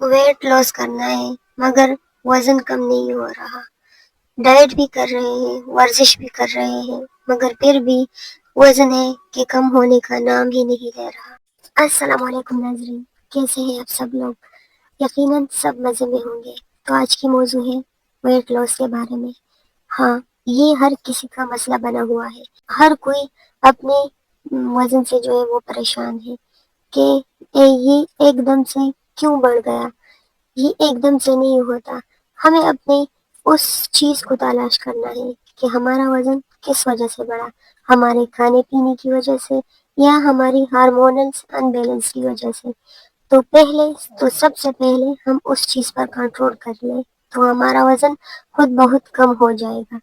Weight loss کرنا ہے مگر وزن کم نہیں ہو رہا، ڈائٹ بھی کر رہے ہیں، ورزش بھی کر رہے ہیں، مگر پھر بھی وزن ہے کہ کم ہونے کا نام ہی نہیں لے رہا۔ السلام علیکم ناظرین، کیسے ہیں آپ سب لوگ؟ یقیناً سب مزے میں ہوں گے۔ تو آج کی موضوع ہے ویٹ لاس کے بارے میں۔ ہاں، یہ ہر کسی کا مسئلہ بنا ہوا ہے، ہر کوئی اپنے وزن سے جو ہے وہ پریشان ہے کہ یہ ایک دم سے کیوں بڑھ گیا۔ یہ ایک دم سے نہیں ہوتا، ہمیں اپنے اس چیز کو تلاش کرنا ہے کہ ہمارا وزن کس وجہ سے بڑھا، ہمارے کھانے پینے کی وجہ سے یا ہماری ہارمونل ان بیلنس کی وجہ سے۔ تو سب سے پہلے ہم اس چیز پر کنٹرول کر لیں تو ہمارا وزن خود بہت کم ہو جائے گا۔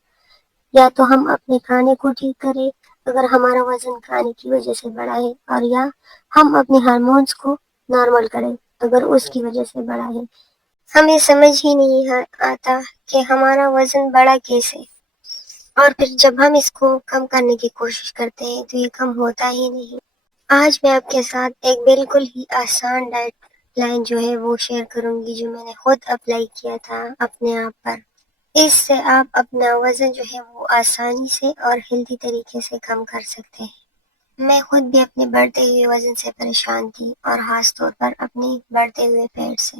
یا تو ہم اپنے کھانے کو ٹھیک کریں اگر ہمارا وزن کھانے کی وجہ سے بڑھا ہے، اور یا ہم اپنے ہارمونز کو نارمل کریں اگر اس کی وجہ سے بڑھا ہے۔ ہمیں سمجھ ہی نہیں آتا کہ ہمارا وزن بڑھا کیسے، اور پھر جب ہم اس کو کم کرنے کی کوشش کرتے ہیں تو یہ کم ہوتا ہی نہیں۔ آج میں آپ کے ساتھ ایک بالکل ہی آسان ڈائٹ پلان جو ہے وہ شیئر کروں گی، جو میں نے خود اپلائی کیا تھا اپنے آپ پر۔ اس سے آپ اپنا وزن جو ہے وہ آسانی سے اور ہیلدی طریقے سے کم کر سکتے ہیں۔ میں خود بھی اپنے بڑھتے ہوئے وزن سے پریشان تھی، اور خاص طور پر اپنی بڑھتے ہوئے پیٹ سے۔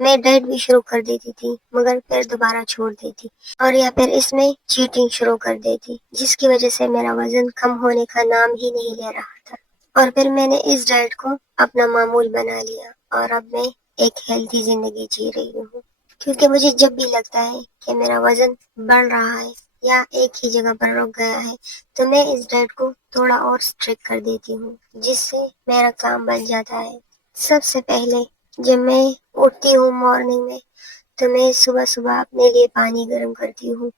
میں ڈائٹ بھی شروع کر دیتی تھی مگر پھر دوبارہ چھوڑ دیتی، اور یا پھر اس میں چیٹنگ شروع کر دیتی، جس کی وجہ سے میرا وزن کم ہونے کا نام ہی نہیں لے رہا تھا۔ اور پھر میں نے اس ڈائٹ کو اپنا معمول بنا لیا، اور اب میں ایک ہیلتھی زندگی جی رہی ہوں۔ کیونکہ مجھے جب بھی لگتا ہے کہ میرا وزن بڑھ رہا ہے یا ایک ہی جگہ پر رک گیا ہے، تو میں اس ڈائٹ کو تھوڑا اور اسٹرکٹ کر دیتی ہوں، جس سے میرا کام بن جاتا ہے۔ سب سے پہلے جب میں اٹھتی ہوں مارننگ میں، تو میں صبح صبح اپنے لیے پانی گرم کرتی ہوں،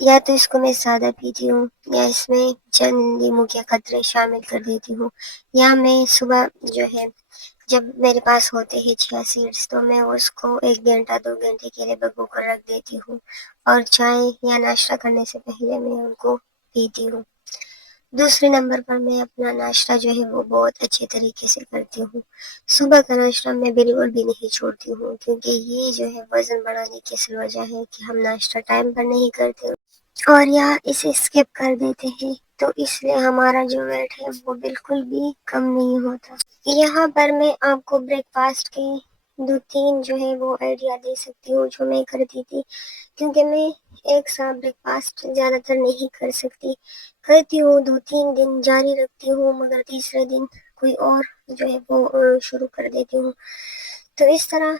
یا تو اس کو میں سادہ پیتی ہوں، یا اس میں چند لیموں کے قطرے شامل کر دیتی ہوں، یا میں صبح جو ہے جب میرے پاس ہوتے ہیں چیا سیڈس تو میں اس کو 1 گھنٹہ 2 گھنٹے کے لیے بھگو کر رکھ دیتی ہوں، اور چائے یا ناشتہ کرنے سے پہلے میں ان کو پیتی ہوں۔ دوسرے نمبر پر میں اپنا ناشتہ جو ہے وہ بہت اچھے طریقے سے کرتی ہوں۔ صبح کا ناشتہ میں بالکل بھی نہیں چھوڑتی ہوں، کیونکہ یہ جو ہے وزن بڑھانے کی اصل وجہ ہے کہ ہم ناشتہ ٹائم پر نہیں کرتے اور یا اسے اسکپ کر دیتے ہیں، تو اس لیے ہمارا جو ویٹ ہے وہ بالکل بھی کم نہیں ہوتا۔ یہاں پر میں آپ کو بریک فاسٹ کے 2-3 جو ہے وہ آئیڈیا دے سکتی ہوں جو میں کرتی تھی، کیونکہ میں ایک ساتھ بریک فاسٹ زیادہ تر نہیں کر سکتی، کرتی ہوں 2-3 دن جاری رکھتی ہوں، مگر تیسرے دن کوئی اور جو ہے وہ شروع کر دیتی ہوں۔ تو اس طرح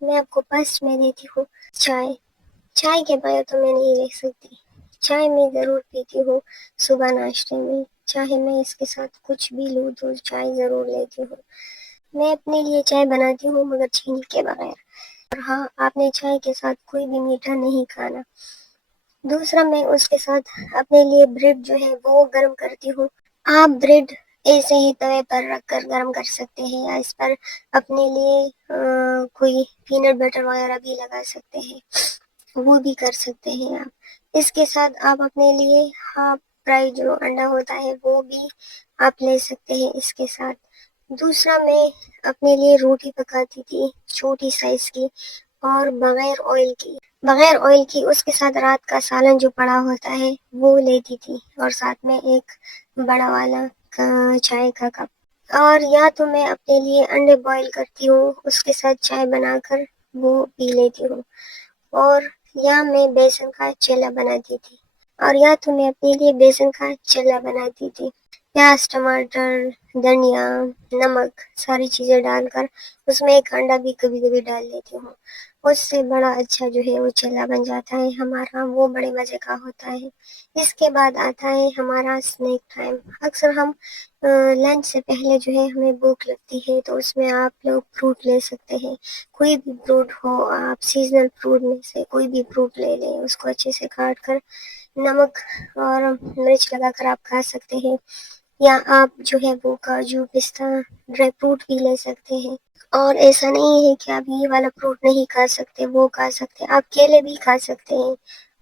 میں آپ کو فرسٹ میں دیتی ہوں چائے کے بغیر تو میں نہیں رہ سکتی۔ چائے میں ضرور پیتی ہوں صبح ناشتے میں، چاہے میں اس کے ساتھ کچھ بھی لوں تو چائے ضرور لیتی ہوں۔ میں اپنے لیے چائے بناتی ہوں مگر چینی کے بغیر، اور ہاں، آپ نے چائے کے ساتھ کوئی بھی میٹھا نہیں کھانا۔ دوسرا، میں اس کے ساتھ اپنے لیے بریڈ جو ہے وہ گرم کرتی ہوں۔ آپ بریڈ ایسے ہی توے پر رکھ کر گرم کر سکتے ہیں، یا اس پر اپنے لیے کوئی پینٹ بٹر وغیرہ بھی لگا سکتے ہیں، وہ بھی کر سکتے ہیں آپ۔ اس کے ساتھ آپ اپنے لیے ہاف فرائی جو انڈا ہوتا ہے وہ بھی آپ لے سکتے ہیں اس کے ساتھ۔ دوسرا، میں اپنے لیے روٹی پکاتی تھی چھوٹی سائز کی، اور بغیر آئل کی اس کے ساتھ رات کا سالن جو پڑا ہوتا ہے وہ لیتی تھی، اور ساتھ میں ایک بڑا والا چائے کا کپ۔ اور یا تو میں اپنے لیے انڈے بوائل کرتی ہوں، اس کے ساتھ چائے بنا کر وہ پی لیتی ہوں، اور یا میں بیسن کا چیلا بناتی تھی، اور یا تو میں اپنے لیے بیسن کا چیلا بناتی تھی۔ پیاز، ٹماٹر، دھنیا، نمک، ساری چیزیں ڈال کر اس میں ایک انڈا بھی کبھی کبھی ڈال لیتی ہوں، اس سے بڑا اچھا جو ہے وہ چیلا بن جاتا ہے ہمارا، وہ بڑے مزے کا ہوتا ہے۔ اس کے بعد آتا ہے ہمارا اسنیک ٹائم۔ اکثر ہم لنچ سے پہلے جو ہے ہمیں بھوک لگتی ہے، تو اس میں آپ لوگ فروٹ لے سکتے ہیں، کوئی بھی فروٹ ہو، آپ سیزنل فروٹ میں سے کوئی بھی فروٹ لے لیں، اس کو اچھے سے کاٹ کر نمک اور مرچ لگا کر آپ کھا سکتے ہیں، یا آپ جو ہے وہ کاجو، پستہ، ڈرائی فروٹ بھی لے سکتے ہیں۔ اور ایسا نہیں ہے کہ آپ یہ والا فروٹ نہیں کھا سکتے، وہ کھا سکتے، آپ کیلے بھی کھا سکتے ہیں،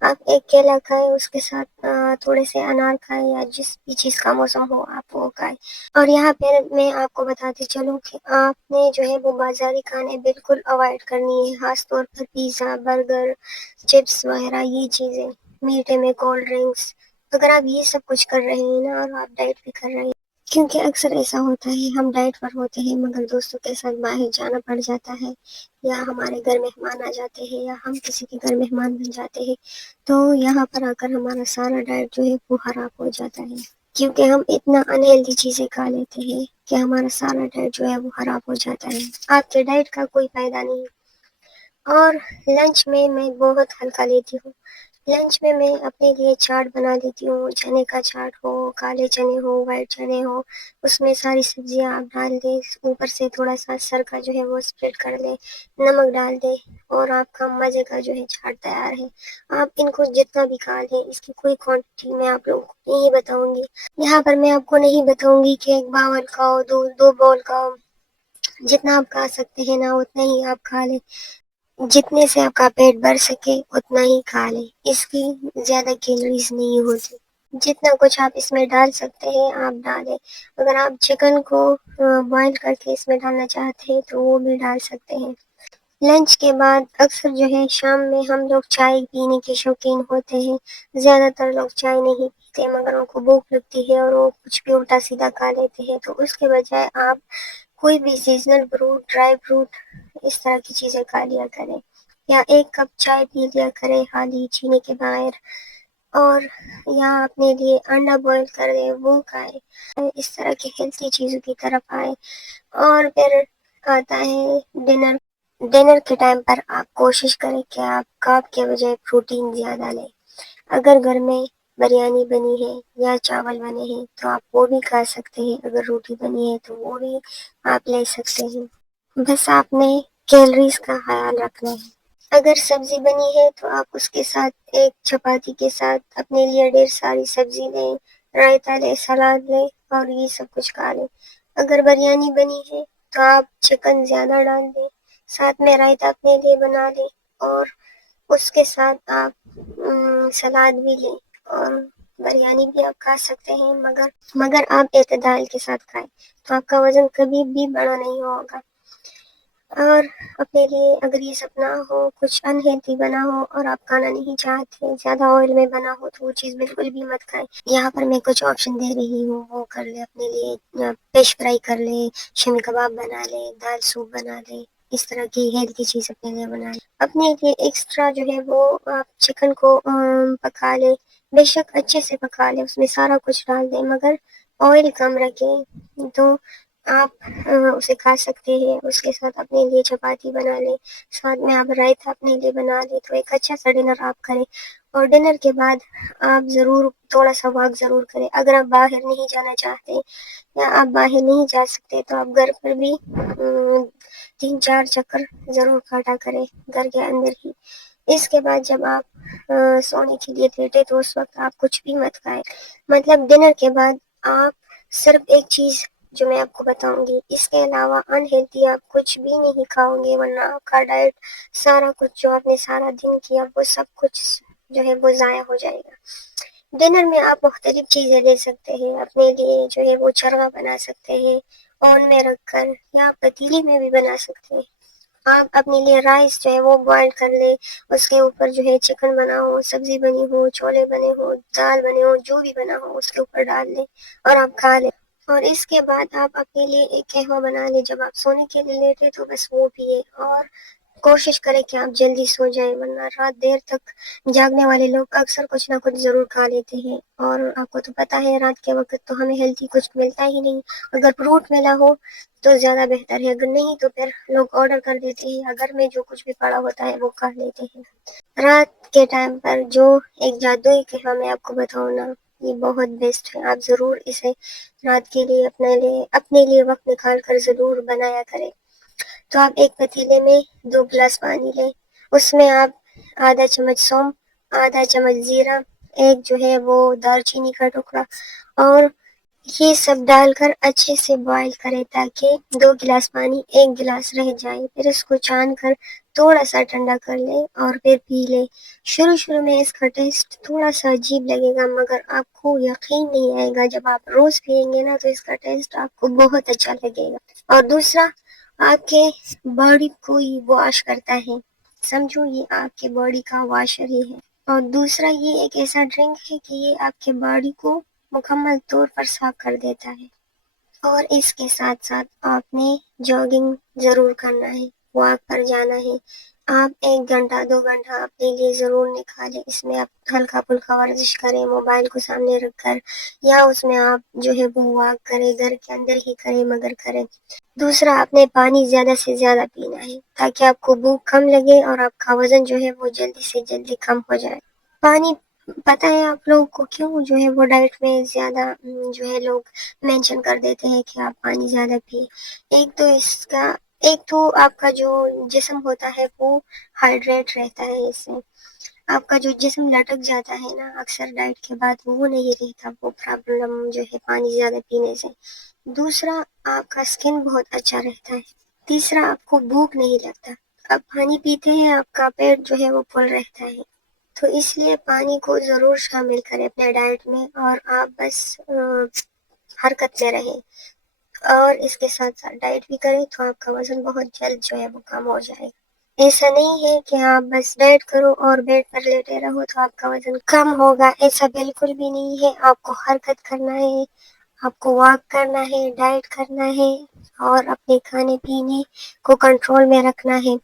آپ ایک کیلا کھائیں، اس کے ساتھ تھوڑے سے انار کھائیں، یا جس بھی چیز کا موسم ہو آپ وہ کھائیں۔ اور یہاں پہ میں آپ کو بتاتی چلوں کہ آپ نے جو ہے وہ بازاری کھانے بالکل اوائڈ کرنی ہے، خاص طور پر پیزا، برگر، چپس وغیرہ، یہ چیزیں، میٹھے میں کولڈ ڈرنکس۔ اگر آپ یہ سب کچھ کر رہے ہیں نا، اور آپ ڈائٹ بھی کر رہے ہیں، کیونکہ اکثر ایسا ہوتا ہے ہم ڈائٹ پر ہوتے ہیں مگر دوستوں کے ساتھ باہر جانا پڑ جاتا ہے، یا ہمارے گھر مہمان آ جاتے ہیں، یا ہم کسی کے گھر مہمان بن جاتے ہیں، تو یہاں پر آ کر ہمارا سارا ڈائٹ جو ہے وہ خراب ہو جاتا ہے، کیونکہ ہم اتنا انہیلدی چیزیں کھا لیتے ہیں کہ ہمارا سارا ڈائٹ جو ہے وہ خراب ہو جاتا ہے۔ آپ کے ڈائٹ کا کوئی فائدہ نہیں۔ اور لنچ میں بہت ہلکا لیتی ہوں۔ لنچ میں اپنے لیے چاٹ بنا دیتی ہوں، چنے کا چاٹ ہو، کالے چنے ہو، وائٹ چنے ہو، اس میں ساری سبزیاں آپ ڈال دیں، اوپر سے تھوڑا سا سرکہ جو ہے وہ اسپریڈ کر لیں، نمک ڈال دیں، اور آپ کا مزے کا جو ہے چاٹ تیار ہے۔ آپ ان کو جتنا بھی کھا لیں، اس کی کوئی کوانٹٹی میں آپ لوگوں کو نہیں بتاؤں گی، یہاں پر میں آپ کو نہیں بتاؤں گی کہ ایک باول کھاؤ، دو باول کھاؤ، جتنا آپ کھا سکتے ہیں نا اتنا ہی آپ کھا لیں، جتنے سے آپ کا پیٹ بھر سکے اتنا ہی کھا لیں، اس کی زیادہ کیلوریز نہیں ہوتی، جتنا کچھ آپ اس میں ڈال سکتے ہیں آپ ڈالیں۔ اگر آپ چکن کو بوائل کر کے اس میں ڈالنا چاہتے ہیں تو وہ بھی ڈال سکتے ہیں۔ لنچ کے بعد اکثر جو ہے شام میں ہم لوگ چائے پینے کے شوقین ہوتے ہیں، زیادہ تر لوگ چائے نہیں پیتے مگر ان کو بھوک لگتی ہے اور وہ کچھ بھی الٹا سیدھا کھا لیتے ہیں، تو اس کے بجائے آپ کوئی بھی سیزنل فروٹ، ڈرائی فروٹ، اس طرح کی چیزیں کھا لیا کریں، یا ایک کپ چائے پی لیا کریں خالی چینی کے بغیر، اور یا اپنے لیے انڈا بوائل کر دیں وہ کھائیں، اس طرح کی ہیلتھی چیزوں کی طرف آئے۔ اور پھر آتا ہے ڈنر۔ ڈنر کے ٹائم پر آپ کوشش کریں کہ آپ کارب کے بجائے پروٹین زیادہ لیں۔ اگر گھر میں بریانی بنی ہے یا چاول بنے ہیں تو آپ وہ بھی کھا سکتے ہیں، اگر روٹی بنی ہے تو وہ بھی آپ لے سکتے ہیں، بس آپ نے کیلوریز کا خیال رکھنا ہے۔ اگر سبزی بنی ہے تو آپ اس کے ساتھ ایک چپاتی کے ساتھ اپنے لیے ڈھیر ساری سبزی لیں، رائتا لیں، سلاد لیں، اور یہ سب کچھ کھا لیں۔ اگر بریانی بنی ہے تو آپ چکن زیادہ ڈال دیں، ساتھ میں رائتا اپنے لیے بنا لیں، اور اس کے ساتھ آپ سلاد بھی لیں، اور بریانی بھی آپ کھا سکتے ہیں، مگر آپ اعتدال کے ساتھ کھائیں تو آپ کا وزن کبھی بھی بڑا نہیں ہوگا۔ اور اپنے لیے اگر یہ سب نہ ہو، کچھ انہیلتھی بنا ہو اور آپ کھانا نہیں چاہتے، زیادہ آئل میں بنا ہو، تو وہ چیز بالکل بھی مت کھائیں۔ یہاں پر میں کچھ آپشن دے رہی ہوں، وہ کر لیں اپنے لیے، فش فرائی کر لیں، شمی کباب بنا لیں، دال سوپ بنا لیں، اس طرح کی ہیلتھی چیز اپنے لیے بنا لیں۔ اپنے لیے ایکسٹرا جو ہے وہ آپ چکن کو پکا لیں، بے شک اچھے سے پکا لیں، اس میں سارا کچھ ڈال دیں مگر آئل کم رکھیں، تو آپ اسے کھا سکتے ہیں۔ اس کے ساتھ اپنے لیے چپاتی بنا لیں، ساتھ میں آپ رائتا اپنے لیے بنا لیں، تو ایک اچھا سا ڈنر آپ کریں۔ اور ڈنر کے بعد آپ ضرور تھوڑا سا واک ضرور کریں، اگر آپ باہر نہیں جانا چاہتے یا آپ باہر نہیں جا سکتے تو آپ گھر پر بھی 3-4 چکر ضرور کاٹا کریں گھر کے اندر ہی۔ اس کے بعد جب آپ سونے کے لیے لیٹے تو اس وقت آپ کچھ بھی مت کھائیں، مطلب ڈنر کے بعد آپ صرف ایک چیز جو میں آپ کو بتاؤں گی، اس کے علاوہ انہیلتھی آپ کچھ بھی نہیں کھاؤ گے، ورنہ آپ کا ڈائٹ سارا کچھ جو آپ نے سارا دن کیا وہ سب کچھ جو ہے وہ ضائع ہو جائے گا۔ ڈنر میں آپ مختلف چیزیں لے سکتے ہیں، اپنے لیے جو ہے وہ چرغا بنا سکتے ہیں اون میں رکھ کر، یا پتیلی میں بھی بنا سکتے ہیں۔ آپ اپنے لیے رائس جو ہے وہ بوائل کر لیں، اس کے اوپر جو ہے چکن بنا ہو، سبزی بنی ہو، چھولے بنے ہو، دال بنے ہو، جو بھی بنا ہو اس کے اوپر ڈال لیں اور آپ کھا لیں۔ اور اس کے بعد آپ اپنے لیے ایک قہوہ بنا لیں، جب آپ سونے کے لیے لیٹے تو بس وہ پیے، اور کوشش کریں کہ آپ جلدی سو جائیں، ورنہ رات دیر تک جاگنے والے لوگ اکثر کچھ نہ کچھ ضرور کھا لیتے ہیں، اور آپ کو تو پتہ ہے رات کے وقت تو ہمیں ہیلتھی کچھ ملتا ہی نہیں، اگر فروٹ ملا ہو تو زیادہ بہتر ہے، اگر نہیں تو پھر لوگ آرڈر کر دیتے ہیں، اگر میں جو کچھ بھی پڑا ہوتا ہے وہ کھا لیتے ہیں۔ رات کے ٹائم پر جو ایک جادوئی قہوہ میں آپ کو بتاؤں نا، یہ بہت بیسٹ ہے، آپ ضرور اسے رات کے لیے اپنے لیے وقت نکال کر ضرور بنایا کریں۔ تو آپ ایک پتیلے میں 2 گلاس پانی لیں، اس میں آپ آدھا چمچ سونف، آدھا چمچ زیرہ، ایک جو ہے وہ دار چینی کا ٹکڑا، اور یہ سب ڈال کر اچھے سے بوائل کریں تاکہ 2 گلاس پانی 1 گلاس رہ جائے، پھر اس کو چھان کر تھوڑا سا ٹھنڈا کر لیں اور پھر پی لیں۔ شروع میں اس کا ٹیسٹ تھوڑا سا عجیب لگے گا، مگر آپ کو یقین نہیں آئے گا، جب آپ روز پئیں گے نا تو اس کا ٹیسٹ آپ کو بہت اچھا لگے گا۔ اور دوسرا، آپ کے باڈی کو یہ واش کرتا ہے، سمجھو یہ آپ کے باڈی کا واشر ہی ہے۔ اور دوسرا، یہ ایک ایسا ڈرنک ہے کہ یہ آپ کے باڈی کو مکمل طور پر صاف کر دیتا ہے۔ اور اس کے ساتھ ساتھ آپ نے جاگنگ ضرور کرنا ہے، واک پر جانا ہے۔ آپ 1 گھنٹہ 2 گھنٹہ اپنے لیے ضرور نکالیں، اس میں آپ ہلکا پھلکا ورزش کریں، موبائل کو سامنے رکھ کر، یا اس میں آپ جو ہے وہ واک کریں، گھر کے اندر ہی کریں مگر کریں۔ دوسرا، آپ نے پانی زیادہ سے زیادہ پینا ہے تاکہ آپ کو بھوک کم لگے اور آپ کا وزن جو ہے وہ جلدی سے جلدی کم ہو جائے۔ پانی، پتہ ہے آپ لوگوں کو کیوں جو ہے وہ ڈائٹ میں زیادہ جو ہے لوگ مینشن کر دیتے ہیں کہ آپ پانی زیادہ پیے؟ ایک تو آپ کا جو جسم ہوتا ہے وہ ہائیڈریٹ رہتا ہے، اس سے آپ کا جو جسم لٹک جاتا ہے نا اکثر ڈائٹ کے بعد، وہ نہیں رہتا، وہ پرابلم جو ہے پانی زیادہ پینے سے۔ دوسرا، آپ کا سکن بہت اچھا رہتا ہے۔ تیسرا، آپ کو بھوک نہیں لگتا، آپ پانی پیتے ہیں، آپ کا پیٹ جو ہے وہ فل رہتا ہے۔ تو اس لیے پانی کو ضرور شامل کریں اپنے ڈائٹ میں، اور آپ بس حرکت میں رہیں، اور اس کے ساتھ ساتھ ڈائٹ بھی کریں تو آپ کا وزن بہت جلد جو ہے وہ کم ہو جائے گا۔ ایسا نہیں ہے کہ آپ بس ڈائٹ کرو اور بیڈ پر لیٹے رہو تو آپ کا وزن کم ہوگا، ایسا بالکل بھی نہیں ہے۔ آپ کو حرکت کرنا ہے، آپ کو واک کرنا ہے، ڈائٹ کرنا ہے، اور اپنے کھانے پینے کو کنٹرول میں رکھنا ہے۔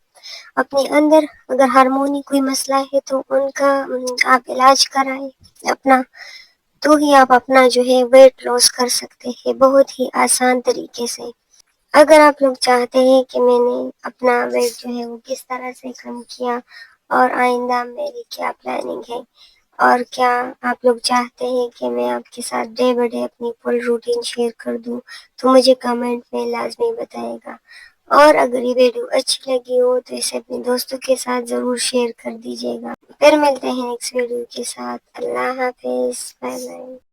اپنے اندر اگر ہارمونی کوئی مسئلہ ہے تو ان کا آپ علاج کرائیں اپنا، تو ہی آپ اپنا جو ہے ویٹ لاس کر سکتے ہیں بہت ہی آسان طریقے سے۔ اگر آپ لوگ چاہتے ہیں کہ میں نے اپنا ویٹ جو ہے وہ کس طرح سے کم کیا اور آئندہ میری کیا پلاننگ ہے، اور کیا آپ لوگ چاہتے ہیں کہ میں آپ کے ساتھ ڈے بائی ڈے اپنی فل روٹین شیئر کر دوں، تو مجھے کمنٹ میں لازمی بتائے گا۔ اور اگر یہ ویڈیو اچھی لگی ہو تو اسے اپنے دوستوں کے ساتھ ضرور شیئر کر دیجیے گا۔ پھر ملتے ہیں نیکسٹ ویڈیو کے ساتھ۔ اللہ حافظ، بائے بائے۔